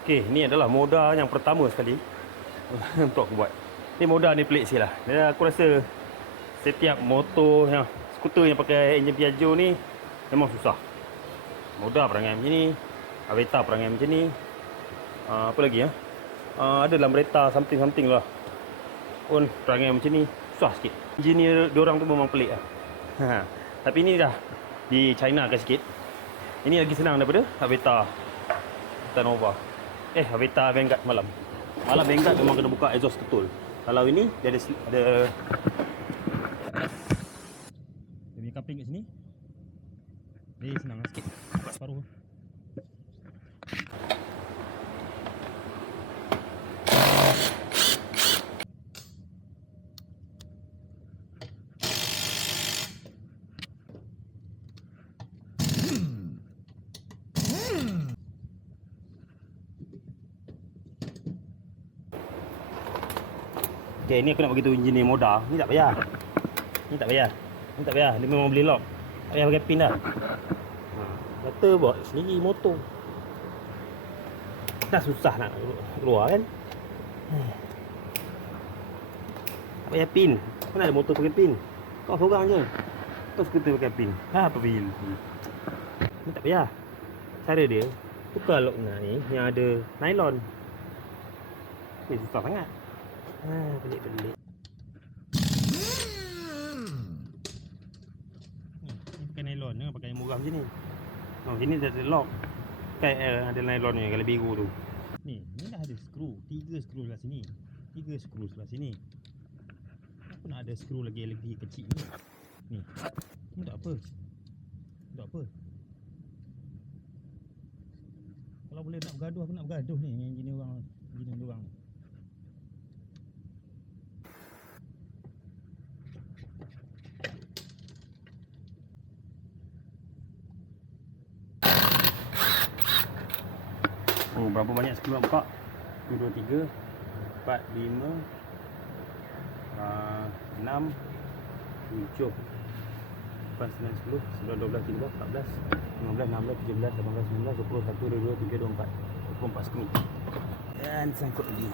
Okey, ni adalah modal yang pertama sekali untuk aku buat. Ni modal ni pelik sikit lah. Aku rasa setiap motor yang skuter yang pakai enjin Piaggio ni memang susah. Modal perangai macam ni, Avetta perangai macam ni. Apa lagi ya? Ada Lambretta something lah. Pun perangai macam ni, susah sikit. Engineer diorang tu memang pelik lah. Tapi ni dah di China kan sikit. Ini lagi senang daripada Avetta Nova. Avetta Vanguard malam. Malam Vanguard memang kena buka exhaust betul. Kalau ini dia ada dia punya coupling kat sini. Dia senang sikit. Buka separuh. Okay, ni aku nak beritahu engineer modal. Ni tak payah. Ni tak payah. Ni tak payah. Dia memang boleh lock. Tak payah pakai pin dah. Kata buat sendiri motor. Dah susah nak keluar kan. Tak payah pin. Mana ada motor pakai pin? Kau seorang je. Kau skuter pakai pin. Apa pin? Ni tak payah. Cara dia tukar lock ni yang ada nylon. Ni susah sangat. Pelik-pelik. Ni pakai nylon, jangan pakai yang murah macam ni. Sini dah ada lock. Ada nylon ni, kalau biru tu. Ni dah ada skru. 3 skru sebelah sini. 3 skru sebelah sini. Kenapa nak ada skru lagi kecil ni? Ni tak apa. Tak apa. Kalau boleh nak bergaduh, aku nak bergaduh ni dengan engineer orang ni. Berapa banyak skru nak buka? 1, 2, 3 4, 5 6 7 8, 9, 10 11, 12, 13, 14 15, 16, 17, 18, 19, 20, 21, 22, 23, 24 24 skru. Dan sangkut lagi.